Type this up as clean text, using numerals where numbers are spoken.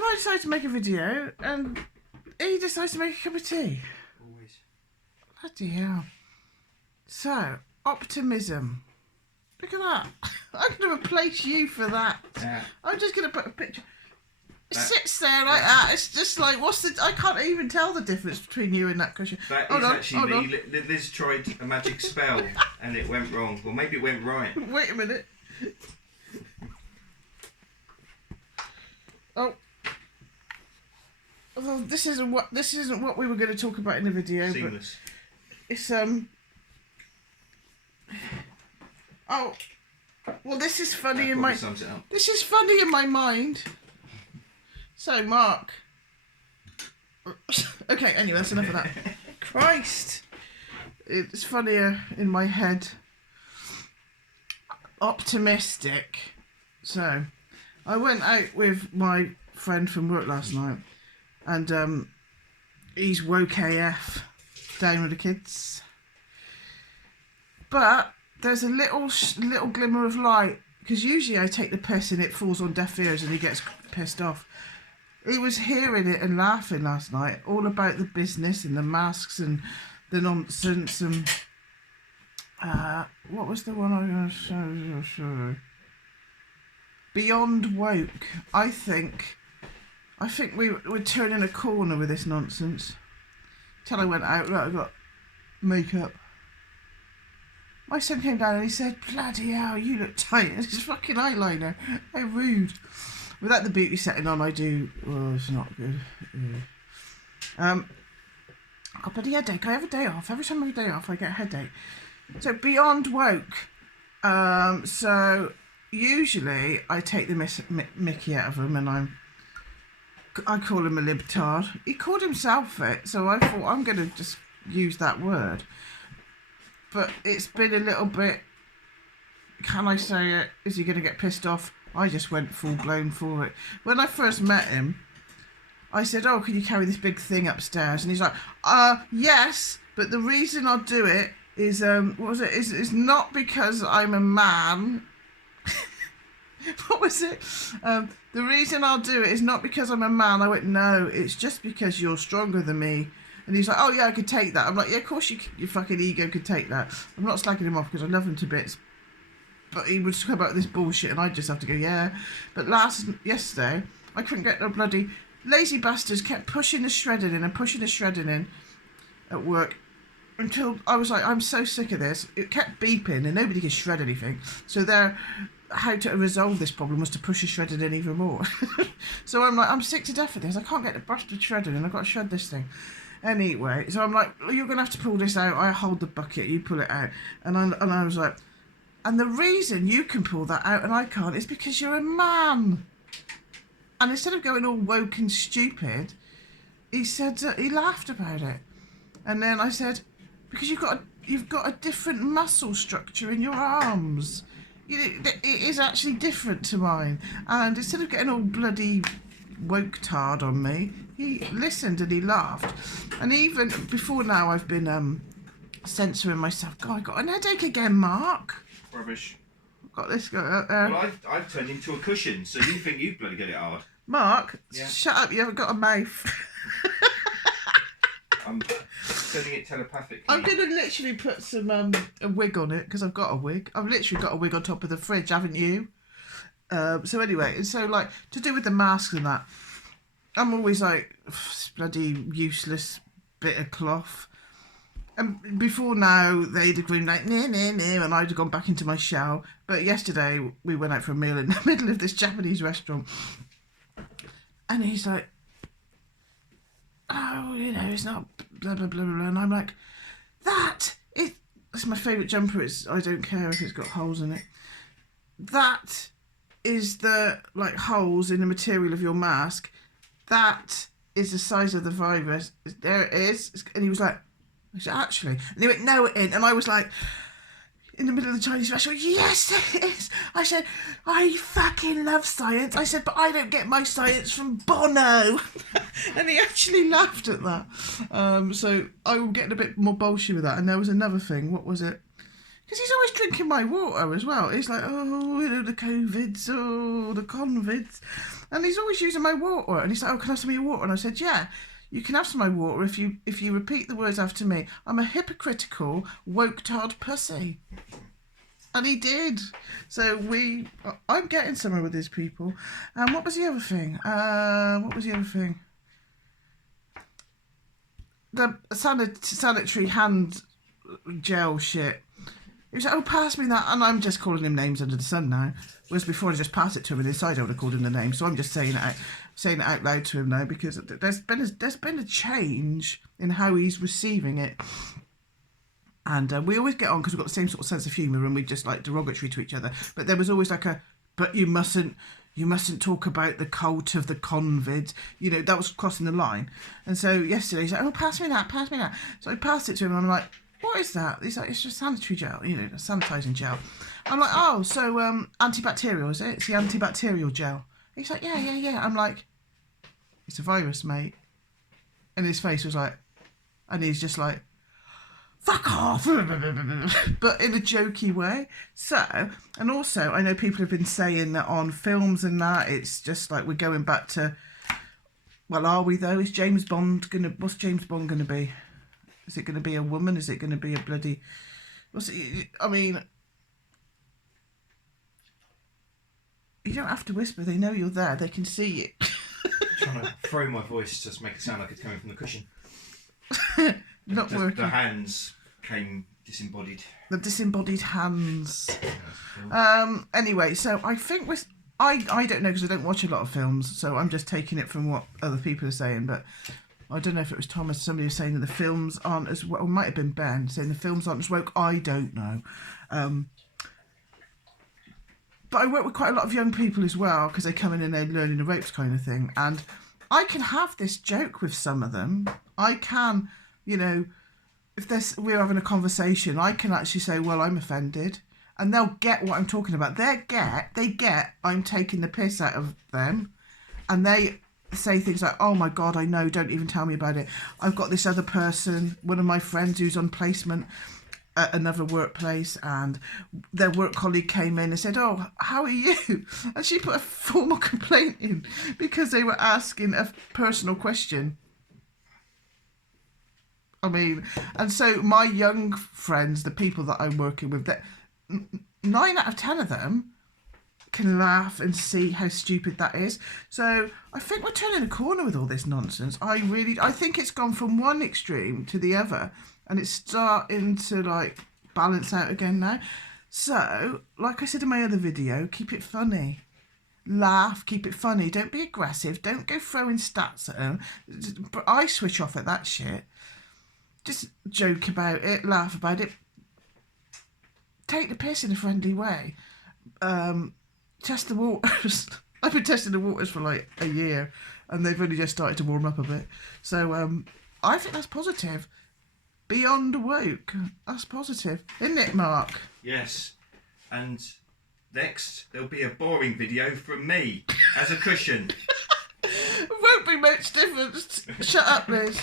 So I decided to make a video, and he decides to make a cup of tea. Always. Bloody hell. So, optimism. Look at that. I'm going to replace you for that. Yeah. I'm just going to put a picture. It sits there like that. It's just like, what's the... I can't even tell the difference between you and that cushion. That is actually me. Liz tried a magic spell and it went wrong. Well, maybe it went right. Wait a minute. Oh. Well, this isn't what we were going to talk about in the video. Seamless. But it's Oh. Well, this is funny in my. Sums it up. This is funny in my mind. So, Mark. Okay. Anyway, that's enough of that. Christ. It's funnier in my head. Optimistic. So, I went out with my friend from work last night, and he's woke AF down with the kids. But there's a little glimmer of light, because usually I take the piss and it falls on deaf ears and he gets pissed off. He was hearing it and laughing last night, all about the business and the masks and the nonsense and what was the one I was going to show? Beyond woke. I think we're turning a corner with this nonsense. Till I went out, look, I got makeup. My son came down and he said, bloody hell, you look tight. It's his fucking eyeliner. How rude. Without the beauty setting on, I do... Well, it's not good. I've got a headache. I have a day off. Every time I have a day off, I get a headache. So, beyond woke. So, usually, I take the mickey out of him and I call him a libtard. He called himself it, so I thought I'm going to just use that word. But it's been a little bit, can I say it? Is he going to get pissed off? I just went full blown for it. When I first met him, I said, oh, can you carry this big thing upstairs? And he's like, yes, but the reason I'll do it is, what was it? It's not because I'm a man. What was it? The reason I'll do it is not because I'm a man. I went, no, it's just because you're stronger than me. And he's like, oh yeah, I could take that. I'm like, yeah, of course your fucking ego could take that. I'm not slagging him off because I love him to bits. But he would talk about this bullshit and I just have to go, yeah. But yesterday, I couldn't get the bloody... Lazy bastards kept pushing the shredding in and pushing the shredding in at work until I was like, I'm so sick of this. It kept beeping and nobody could shred anything. So how to resolve this problem was to push the shredding in even more. So I'm like, I'm sick to death of this. I can't get the bastard shredding and I've got to shred this thing. Anyway, so I'm like, you're going to have to pull this out. I hold the bucket, you pull it out. And I was like, and the reason you can pull that out and I can't is because you're a man. And instead of going all woke and stupid, he said, he laughed about it. And then I said, because you've got a different muscle structure in your arms. It is actually different to mine. And instead of getting all bloody woke-tard on me, he listened and he laughed. And even before now, I've been censoring myself. God, I got an headache again, Mark. Rubbish. Got this guy out there. Well, I've turned into a cushion, so you think you've bloody got it hard. Mark, yeah. Shut up, you haven't got a mouth. I'm sending it telepathically. I'm going to literally put some a wig on it, because I've got a wig. I've literally got a wig on top of the fridge, haven't you? So anyway, and so like, to do with the masks and that, I'm always like, bloody useless bit of cloth. And before now, they'd have been like, nah, nah, nah, and I'd have gone back into my shell. But yesterday, we went out for a meal in the middle of this Japanese restaurant. And he's like, oh, it's not blah, blah, blah, blah. And I'm like, that's my favourite jumper. I don't care if it's got holes in it. That is the, like, holes in the material of your mask. That is the size of the virus. There it is. And he was like, actually. And he went, no, it ain't. And I was like, in the middle of the Chinese restaurant, yes, it is. I said, I fucking love science. I said, but I don't get my science from Bono. And he actually laughed at that. So I was getting a bit more bullshit with that. And there was another thing. What was it? Because he's always drinking my water as well. He's like, oh, you know, the COVIDs, oh, the convids. And he's always using my water. And he's like, oh, can I have some of your water? And I said, yeah, you can have some of my water if you repeat the words after me. I'm a hypocritical, woke-tard pussy. And he did. So I'm getting somewhere with these people. And what was the other thing? The sanitary hand gel shit. He was like, oh, pass me that. And I'm just calling him names under the sun now. Whereas before I just passed it to him and inside I would have called him the name. So I'm just saying it out loud to him now because there's been a change in how he's receiving it. And we always get on because we've got the same sort of sense of humour and we just like derogatory to each other. But there was always like but you mustn't talk about the cult of the convids. You know, that was crossing the line. And so yesterday he's like, oh, pass me that. So I passed it to him and I'm like, what is that? He's like, it's just sanitary gel, you know, sanitising gel. I'm like, oh, so antibacterial, is it? It's the antibacterial gel. He's like, yeah. I'm like, it's a virus, mate. And his face was like, and he's just like, fuck off, but in a jokey way. So, and also, I know people have been saying that on films and that, it's just like we're going back to, well, are we though? What's James Bond going to be? Is it going to be a woman? Is it going to be a bloody... I mean... You don't have to whisper. They know you're there. They can see you. I'm trying to throw my voice to make it sound like it's coming from the cushion. Not working. The hands came disembodied. The disembodied hands. Anyway, so I think I don't know because I don't watch a lot of films, so I'm just taking it from what other people are saying, but... I don't know if it was Thomas, somebody was saying that the films aren't as well, or it might have been Ben, saying the films aren't as woke. I don't know. But I work with quite a lot of young people as well, because they come in and they're learning the ropes kind of thing. And I can have this joke with some of them. I can, you know, if we're having a conversation, I can actually say, well, I'm offended. And they'll get what I'm talking about. They get I'm taking the piss out of them. And they... say things like, oh my God, I know, don't even tell me about it. I've got this other person, one of my friends who's on placement at another workplace, and their work colleague came in and said, oh, how are you? And she put a formal complaint in because they were asking a personal question. I mean, and so my young friends, the people that I'm working with, that 9 out of 10 of them can laugh and see how stupid that is. So I think we're turning a corner with all this nonsense. I think it's gone from one extreme to the other, and it's starting to like balance out again now. So, like I said in my other video, keep it funny. Laugh, keep it funny. Don't be aggressive. Don't go throwing stats at them. But I switch off at that shit. Just joke about it, laugh about it. Take the piss in a friendly way. Test the waters. I've been testing the waters for like a year and they've only just started to warm up a bit. So I think that's positive. Beyond woke. That's positive. Isn't it, Mark? Yes. And next, there'll be a boring video from me as a cushion. Won't be much difference. Shut up, Liz.